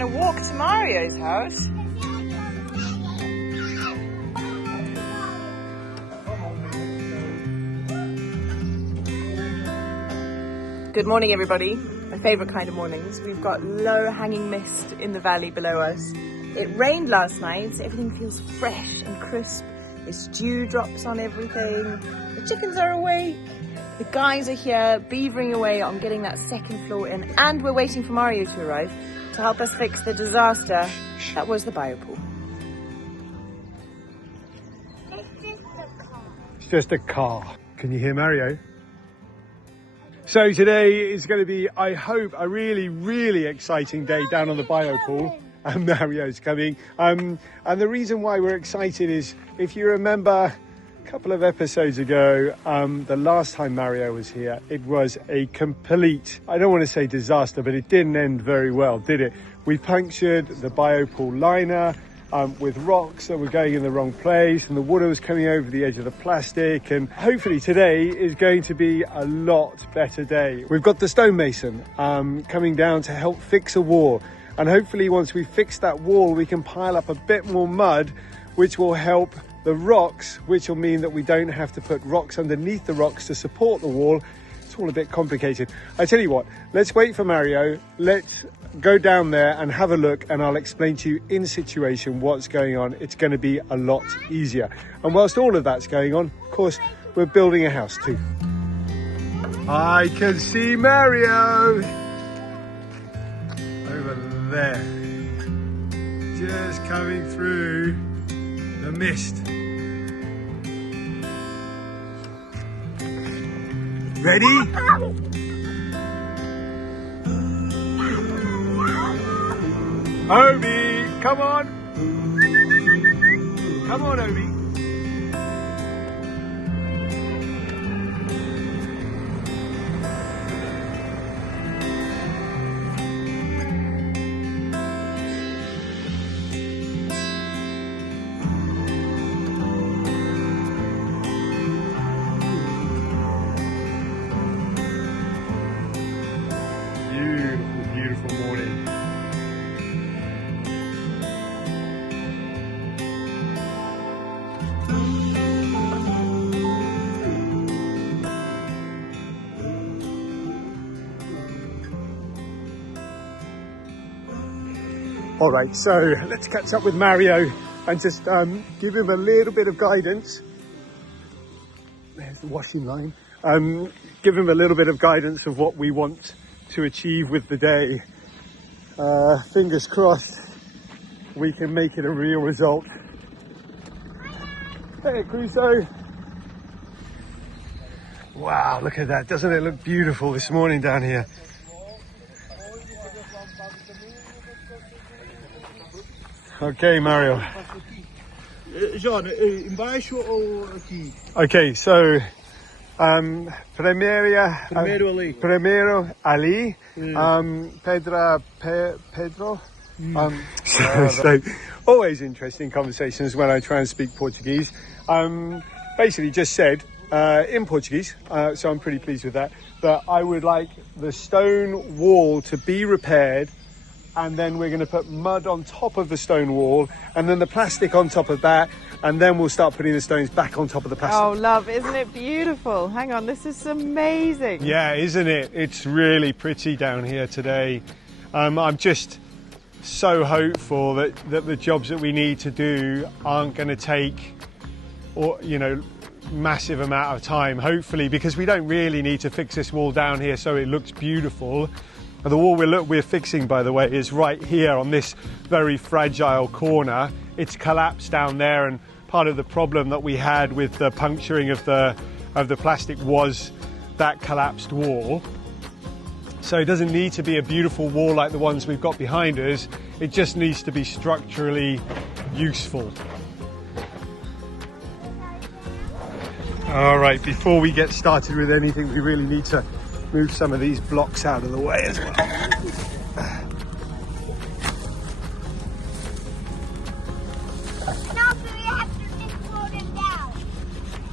going to walk to Mario's house. Good morning, everybody. My favourite kind of mornings. We've got low hanging mist in the valley below us. It rained last night, so everything feels fresh and crisp. There's dewdrops on everything. The chickens are awake. The guys are here beavering away on getting that second floor in, and we're waiting for Mario to arrive to help us fix the disaster that was the biopool. It's just a car. Can you hear Mario? So today is going to be, I hope, a really, really exciting day down on the biopool. And Mario's coming. And the reason why we're excited is, if you remember a couple of episodes ago, the last time Mario was here, it was a complete, I don't want to say disaster, but it didn't end very well, did it? We punctured the biopool liner with rocks that were going in the wrong place, and the water was coming over the edge of the plastic. And hopefully today is going to be a lot better day. We've got the stonemason coming down to help fix a wall. And hopefully once we fix that wall, we can pile up a bit more mud, which will help the rocks, which will mean that we don't have to put rocks underneath the rocks to support the wall. It's all a bit complicated. I tell you what, let's wait for Mario. Let's go down there and have a look, and I'll explain to you in situation what's going on. It's going to be a lot easier. And whilst all of that's going on, of course, we're building a house too. I can see Mario over there, just coming through the mist. Ready? Obi, come on. Come on, Obi. Beautiful morning. All right, so let's catch up with Mario and just give him a little bit of guidance. There's the washing line. Give him a little bit of guidance of what we want to achieve with the day. Fingers crossed we can make it a real result. Hey, Crusoe. Wow, look at that. Doesn't it look beautiful this morning down here? Okay, Mario. John, embaixo ou aqui? Okay, so primeiro ali, Pedro. So always interesting conversations when I try and speak Portuguese. Basically just said in Portuguese, so I'm pretty pleased with that I would like the stone wall to be repaired, and then we're going to put mud on top of the stone wall, and then the plastic on top of that, and then we'll start putting the stones back on top of the plastic. Oh, love, isn't it beautiful? Hang on, this is amazing. Yeah, isn't it? It's really pretty down here today. I'm just so hopeful that the jobs that we need to do aren't going to take, massive amount of time, hopefully, because we don't really need to fix this wall down here so it looks beautiful. The wall we're fixing, by the way, is right here on this very fragile corner. It's collapsed down there, and part of the problem that we had with the puncturing of the plastic was that collapsed wall. So it doesn't need to be a beautiful wall like the ones we've got behind us. It just needs to be structurally useful. All right, before we get started with anything, we really need to move some of these blocks out of the way as well.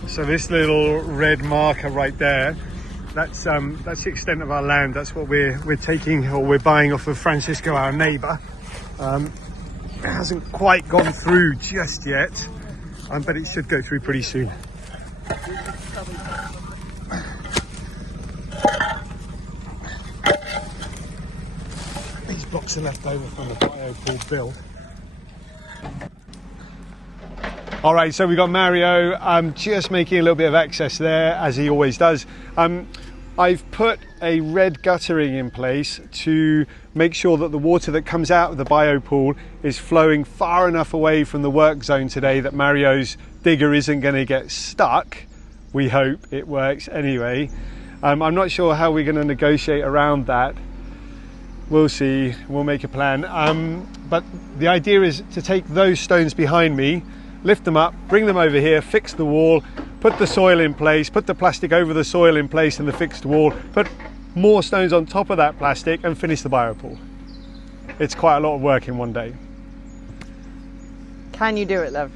So this little red marker right there, that's the extent of our land. That's what we're taking, or we're buying off of Francisco, our neighbour. It hasn't quite gone through just yet, but it should go through pretty soon. These blocks are left over from the biopool build. All right, so we got Mario just making a little bit of excess there, as he always does. I've put a red guttering in place to make sure that the water that comes out of the biopool is flowing far enough away from the work zone today that Mario's digger isn't going to get stuck. We hope it works anyway. I'm not sure how we're going to negotiate around that. We'll see, we'll make a plan. But the idea is to take those stones behind me, lift them up, bring them over here, fix the wall, put the soil in place, put the plastic over the soil in place and the fixed wall, put more stones on top of that plastic and finish the biopool. It's quite a lot of work in one day. Can you do it, love?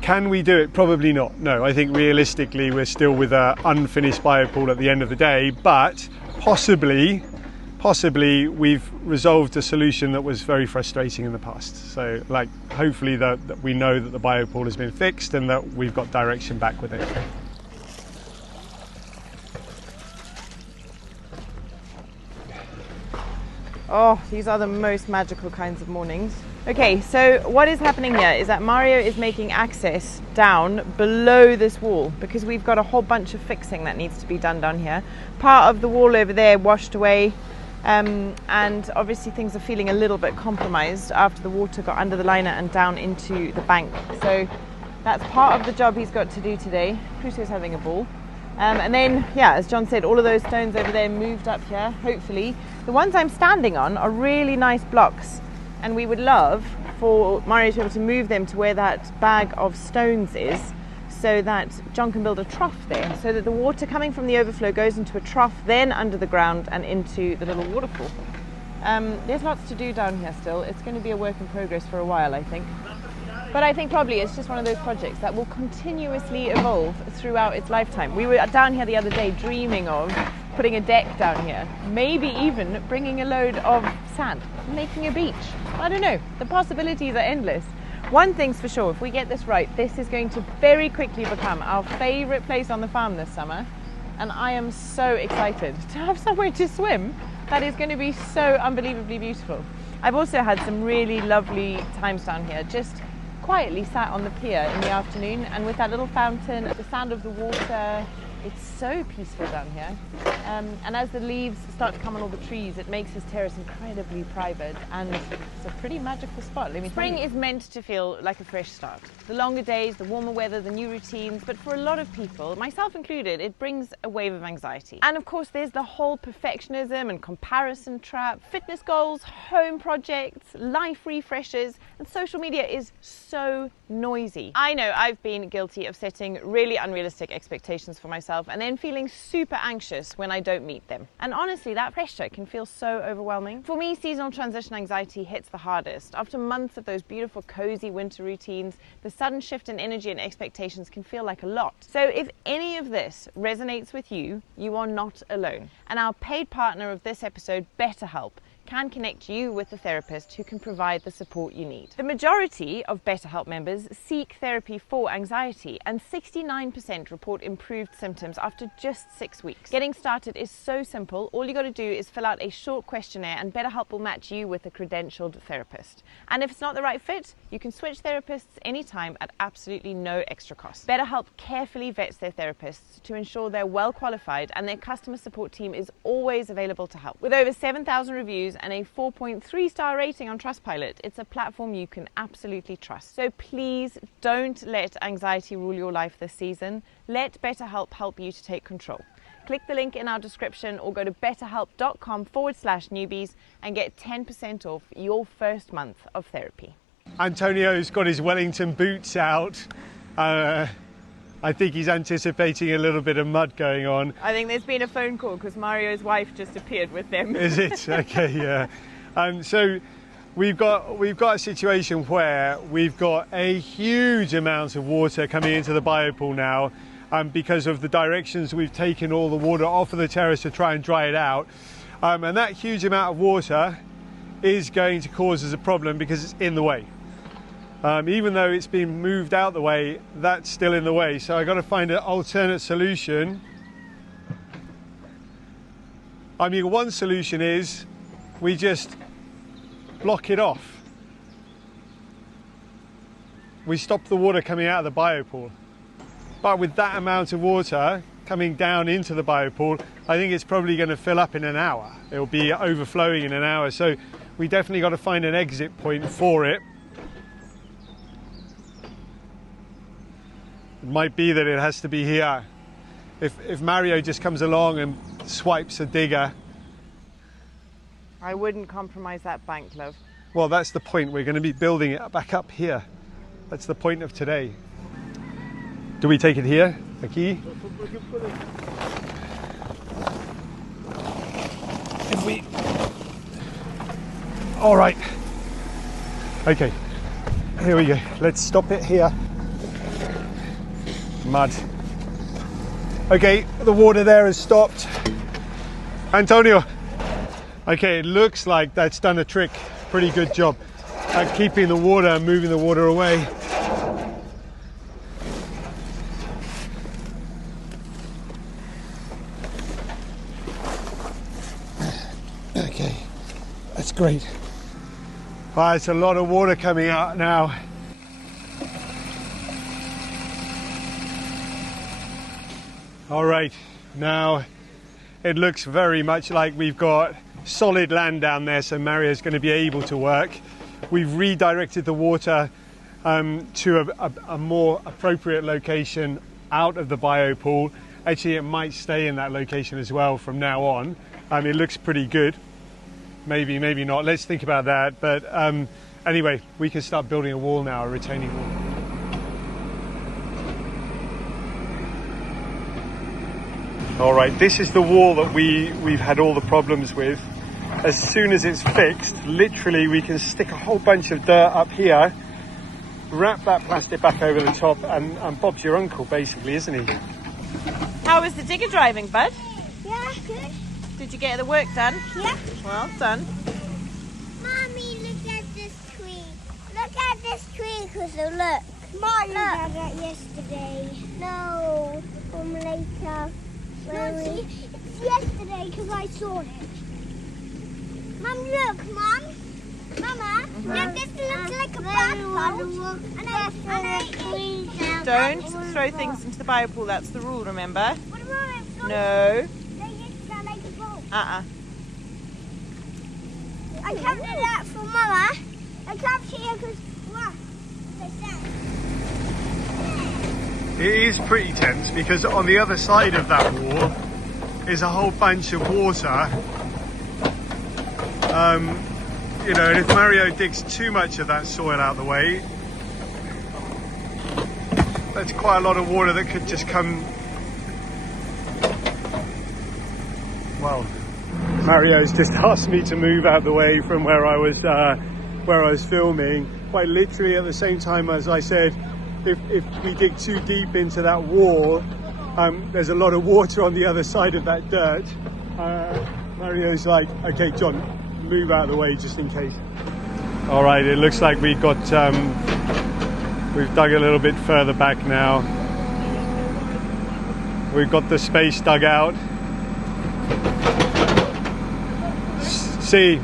Can we do it? Probably not. No, I think realistically we're still with an unfinished biopool at the end of the day, but possibly we've resolved a solution that was very frustrating in the past. So like hopefully that we know that the biopool has been fixed and that we've got direction back with it. Oh, these are the most magical kinds of mornings. Okay, so what is happening here is that Mario is making access down below this wall because we've got a whole bunch of fixing that needs to be done down here. Part of the wall over there washed away, and obviously things are feeling a little bit compromised after the water got under the liner and down into the bank. So that's part of the job he's got to do today. Crusoe's having a ball. And then, yeah, as John said, all of those stones over there moved up here, hopefully. The ones I'm standing on are really nice blocks, and we would love for Mario to be able to move them to where that bag of stones is, so that John can build a trough there, so that the water coming from the overflow goes into a trough, then under the ground and into the little waterfall. There's lots to do down here still. It's going to be a work in progress for a while, I think. But I think probably it's just one of those projects that will continuously evolve throughout its lifetime. We were down here the other day dreaming of putting a deck down here, maybe even bringing a load of sand, making a beach. I don't know, the possibilities are endless. One thing's for sure, if we get this right, this is going to very quickly become our favourite place on the farm this summer, and I am so excited to have somewhere to swim that is going to be so unbelievably beautiful. I've also had some really lovely times down here, just quietly sat on the pier in the afternoon, and with that little fountain, the sound of the water, it's so peaceful down here. And as the leaves start to come on all the trees, it makes this terrace incredibly private, and it's a pretty magical spot. Let me Spring is meant to feel like a fresh start. The longer days, the warmer weather, the new routines, but for a lot of people, myself included, it brings a wave of anxiety. And of course, there's the whole perfectionism and comparison trap, fitness goals, home projects, life refreshes, and social media is so noisy. I know I've been guilty of setting really unrealistic expectations for myself and then feeling super anxious when I don't meet them. And honestly, that pressure can feel so overwhelming. For me, seasonal transition anxiety hits the hardest. After months of those beautiful, cozy winter routines, the sudden shift in energy and expectations can feel like a lot. So if any of this resonates with you, you are not alone. And our paid partner of this episode, BetterHelp, can connect you with a therapist who can provide the support you need. The majority of BetterHelp members seek therapy for anxiety, and 69% report improved symptoms after just 6 weeks. Getting started is so simple. All you got to do is fill out a short questionnaire, and BetterHelp will match you with a credentialed therapist. And if it's not the right fit, you can switch therapists anytime at absolutely no extra cost. BetterHelp carefully vets their therapists to ensure they're well qualified, and their customer support team is always available to help. With over 7,000 reviews and a 4.3 star rating on Trustpilot, it's a platform you can absolutely trust. So please don't let anxiety rule your life this season. Let BetterHelp help you to take control. Click the link in our description or go to betterhelp.com/newbies and get 10% off your first month of therapy. Antonio's got his Wellington boots out. I think he's anticipating a little bit of mud going on. I think there's been a phone call because Mario's wife just appeared with them. Is it? Okay, yeah. So we've got a situation where we've got a huge amount of water coming into the biopool now, because of the directions we've taken all the water off of the terrace to try and dry it out. And that huge amount of water is going to cause us a problem because it's in the way. Even though it's been moved out the way, that's still in the way. So I've got to find an alternate solution. I mean, one solution is we just block it off. We stop the water coming out of the biopool. But with that amount of water coming down into the biopool, I think it's probably going to fill up in an hour. It'll be overflowing in an hour. So we definitely got to find an exit point for it. It might be that it has to be here. If Mario just comes along and swipes a digger. I wouldn't compromise that bank, love. Well, that's the point. We're going to be building it back up here. That's the point of today. Do we take it here, Aki? If we... All right. Okay. Here we go. Let's stop it here. Mud. Okay, the water there has stopped. Antonio. Okay, it looks like that's done a trick. Pretty good job at keeping the water and moving the water away. Okay, that's great. Wow, it's a lot of water coming out now. All right, now it looks very much like we've got solid land down there, so Mario's going to be able to work. We've redirected the water to a more appropriate location out of the biopool. Actually, it might stay in that location as well from now on. It looks pretty good. Maybe, maybe not. Let's think about that. But anyway, we can start building a wall now, a retaining wall. All right, this is the wall that we've had all the problems with. As soon as it's fixed, literally we can stick a whole bunch of dirt up here, wrap that plastic back over the top, and Bob's your uncle, basically, isn't he? How was the digger driving, bud? Yeah, good. Did you get the work done? Yeah. Well done. Mommy, look at this tree. Look at this tree, Crusoe, look. Mom had that yesterday. No, from later. It's yesterday because I saw it. Mum, look, Mum. Mama, look, this looks like a biopool. Don't throw things into the biopool. That's the rule, remember? What about it? No. Like a boat. I can't do that for Mama. I can't see her because what? It is pretty tense because on the other side of that wall is a whole bunch of water. You know, and if Mario digs too much of that soil out the way, that's quite a lot of water that could just come. Well, Mario's just asked me to move out the way from where I was filming. Quite literally at the same time as I said, if we dig too deep into that wall, there's a lot of water on the other side of that dirt. Mario's like, okay, John, move out of the way just in case. All right, it looks like we've got we've dug a little bit further back now. We've got the space dug out. See.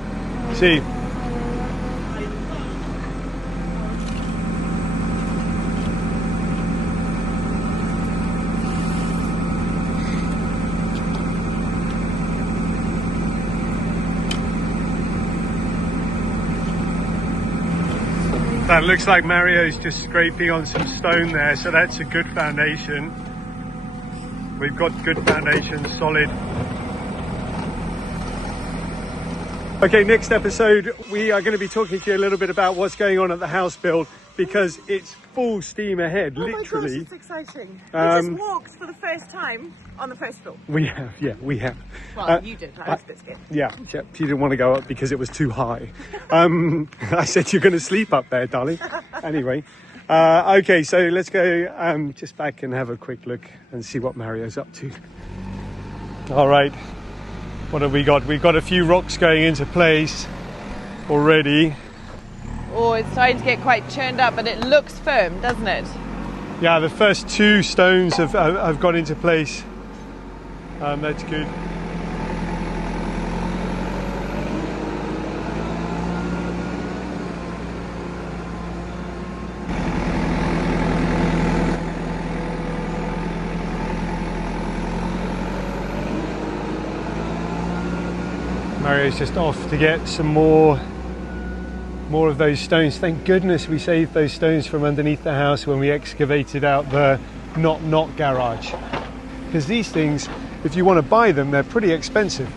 That looks like Mario's just scraping on some stone there, so that's a good foundation. We've got good foundation, solid. Okay, next episode we are going to be talking to you a little bit about what's going on at the house build, because it's full steam ahead, literally. Oh my gosh, it's exciting. We just walked for the first time on the first floor. We have, yeah, we have. Well, you did. I was a bit scared. Yeah, she didn't want to go up because it was too high. I said, you're going to sleep up there, darling. Anyway, okay, so let's go just back and have a quick look and see what Mario's up to. All right, what have we got? We've got a few rocks going into place. already. Oh, it's starting to get quite churned up, but it looks firm, doesn't it? Yeah, the first 2 stones have got into place. That's good. Mario's just off to get some more of those stones. Thank goodness we saved those stones from underneath the house when we excavated out the not garage. Because these things, if you want to buy them, they're pretty expensive.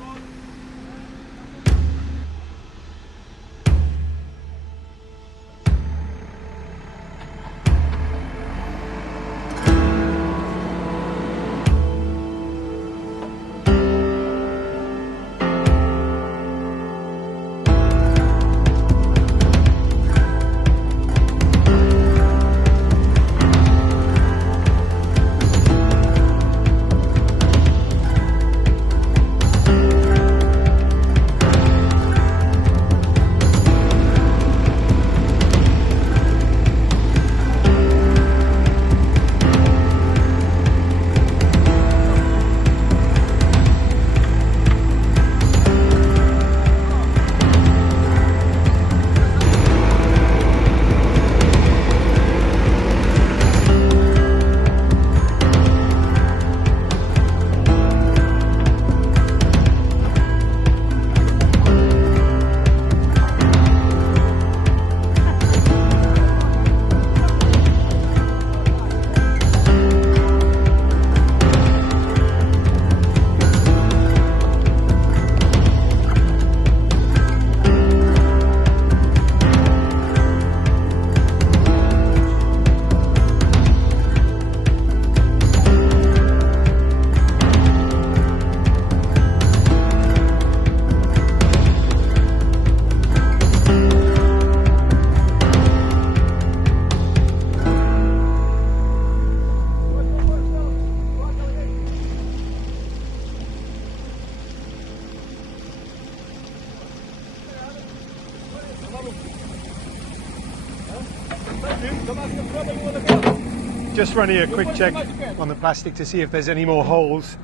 Just running a quick check on the plastic to see if there's any more holes.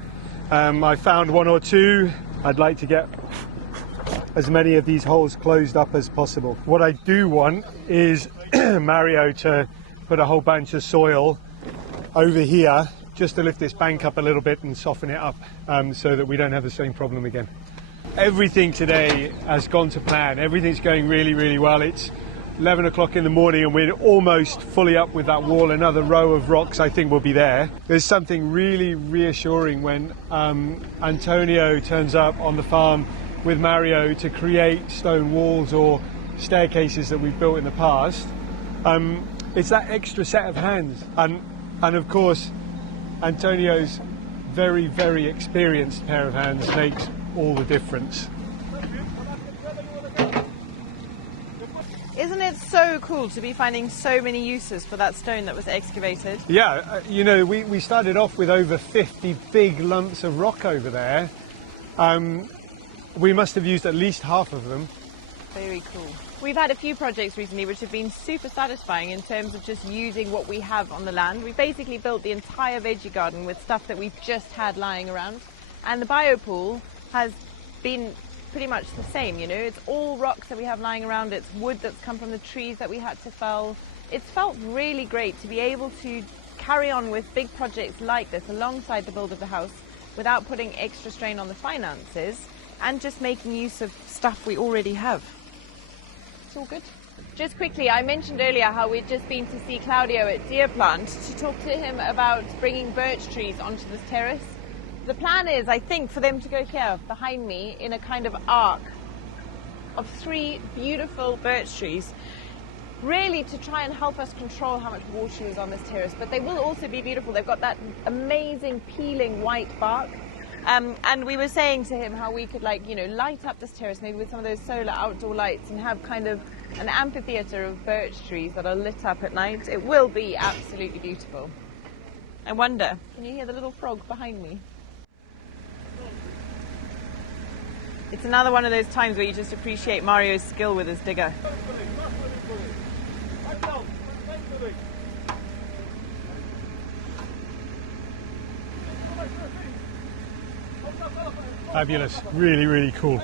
I found 1 or 2. I'd like to get as many of these holes closed up as possible. What I do want is Mario to put a whole bunch of soil over here just to lift this bank up a little bit and soften it up so that we don't have the same problem again. Everything today has gone to plan. Everything's going really, really well. It's 11 o'clock in the morning and we're almost fully up with that wall. Another row of rocks I think will be there. There's something really reassuring when Antonio turns up on the farm with Mario to create stone walls or staircases that we've built in the past. It's that extra set of hands, and of course Antonio's very, very experienced pair of hands makes all the difference. Isn't it so cool to be finding so many uses for that stone that was excavated? Yeah, you know, we started off with over 50 big lumps of rock over there. We must have used at least half of them. Very cool. We've had a few projects recently which have been super satisfying in terms of just using what we have on the land. We basically built the entire veggie garden with stuff that we've just had lying around. And the biopool has been pretty much the same, you know. It's all rocks that we have lying around. It's wood that's come from the trees that we had to fell. It's felt really great to be able to carry on with big projects like this alongside the build of the house without putting extra strain on the finances and just making use of stuff we already have. It's all good. Just quickly, I mentioned earlier how we'd just been to see Claudio at Deer Plant to talk to him about bringing birch trees onto this terrace. The plan is, I think, for them to go here behind me in a kind of arc of 3 beautiful birch trees, really to try and help us control how much water is on this terrace. But they will also be beautiful. They've got that amazing peeling white bark. And we were saying to him how we could, like, you know, light up this terrace maybe with some of those solar outdoor lights and have kind of an amphitheatre of birch trees that are lit up at night. It will be absolutely beautiful. I wonder, can you hear the little frog behind me? It's another one of those times where you just appreciate Mario's skill with his digger. Fabulous, really, really cool.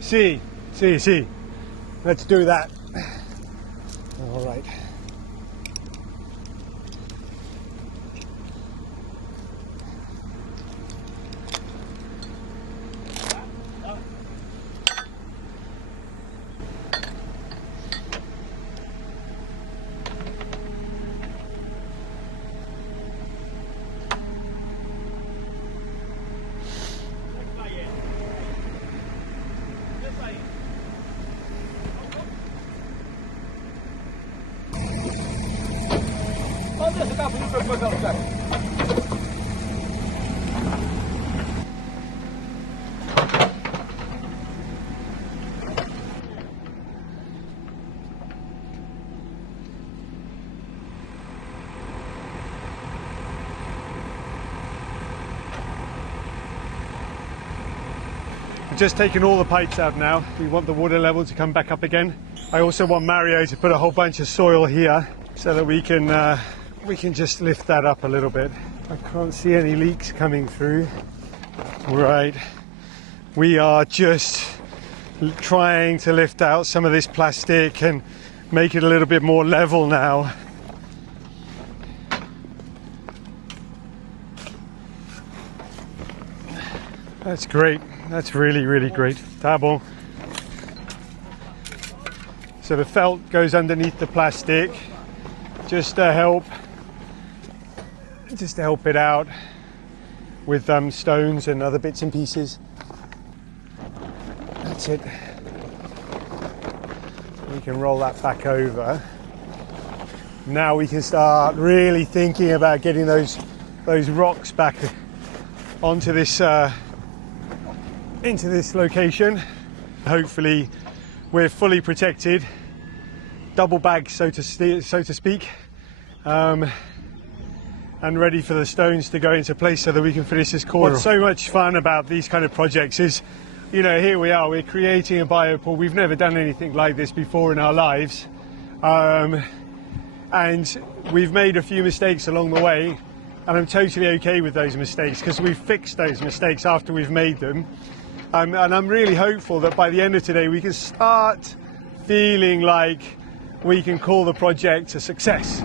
See. Let's do that. All right. We've just taken all the pipes out now. We want the water level to come back up again. I also want Mario to put a whole bunch of soil here so that we can just lift that up a little bit. I can't see any leaks coming through. Right, we are just trying to lift out some of this plastic and make it a little bit more level now. That's great. That's really, really great. Dabble. So the felt goes underneath the plastic just to help it out with stones and other bits and pieces. That's it. We can roll that back over. Now we can start really thinking about getting those rocks back onto this into this location. Hopefully we're fully protected, double bagged so to speak, and ready for the stones to go into place so that we can finish this corner. What's so much fun about these kind of projects is, you know, here we are, we're creating a biopool. We've never done anything like this before in our lives, and we've made a few mistakes along the way, and I'm totally okay with those mistakes because we've fixed those mistakes after we've made them. And I'm really hopeful that by the end of today we can start feeling like we can call the project a success.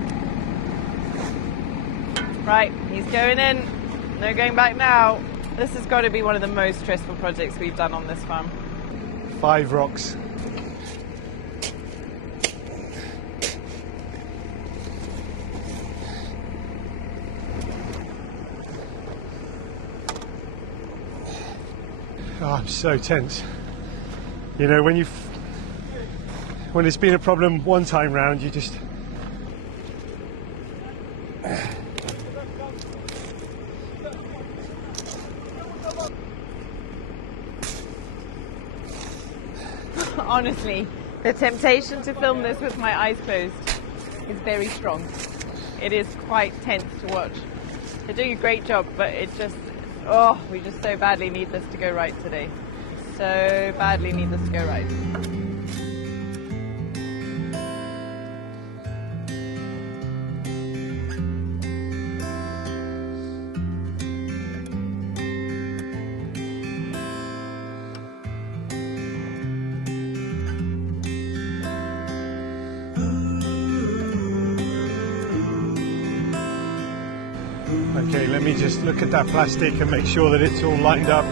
Right, he's going in. No going back now. This has got to be one of the most stressful projects we've done on this farm. 5 rocks. Oh, I'm so tense. You know, when it's been a problem one time round, you just Honestly, the temptation to film this with my eyes closed is very strong. It is quite tense to watch. They're doing a great job, but it just, oh, we just so badly need this to go right today. So badly need this to go right. Okay, let me just look at that plastic and make sure that it's all lined up.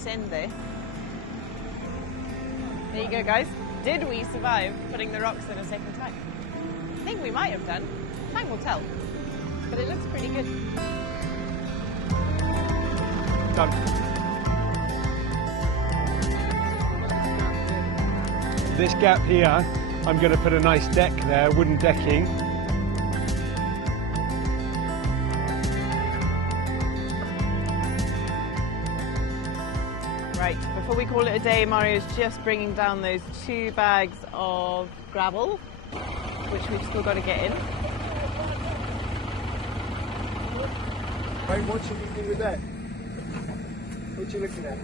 this end there. There you go, guys. Did we survive putting the rocks in a second tank? I think we might have done. Time will tell. But it looks pretty good. Done. This gap here, I'm going to put a nice deck there, wooden decking. Right, before we call it a day, Mario's just bringing down those 2 bags of gravel, which we've still got to get in. Right, what should we do with that? What are you looking at?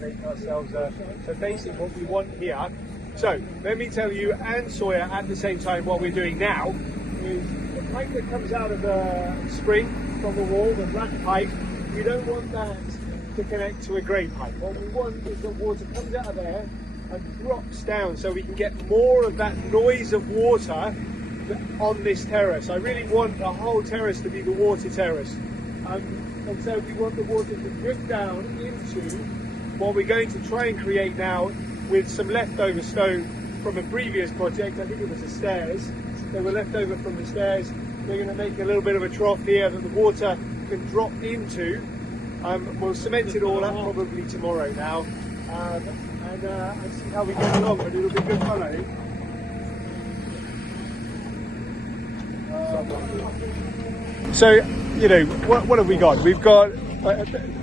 Make ourselves so basically what we want here. So let me tell you and Sawyer at the same time what we're doing now is the pipe that comes out of the spring from the wall, the black pipe, we don't want that to connect to a grey pipe. What we want is that water comes out of there and drops down so we can get more of that noise of water on this terrace. I really want the whole terrace to be the water terrace. And so we want the water to drip down into what we're going to try and create now with some leftover stone from a previous project. I think it was the stairs. They were left over from the stairs. We're going to make a little bit of a trough here that the water can drop into. We'll cement it all up probably tomorrow now and see how we get along, but it'll be good fun, I think. So, you know, what have we got? We've got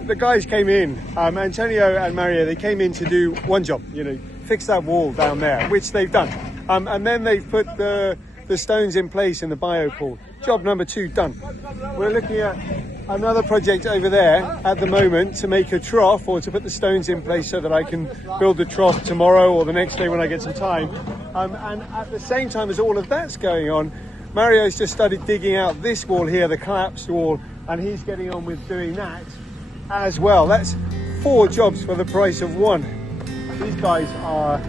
the guys came in, Antonio and Mario, they came in to do one job, you know, fix that wall down there, which they've done. And then they've put the stones in place in the biopool. Job number 2 done. We're looking at another project over there at the moment to make a trough, or to put the stones in place so that I can build the trough tomorrow or the next day when I get some time. And at the same time as all of that's going on, Mario's just started digging out this wall here, the collapsed wall, and he's getting on with doing that as well. That's 4 jobs for the price of 1. These guys are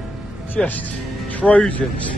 just Trojans.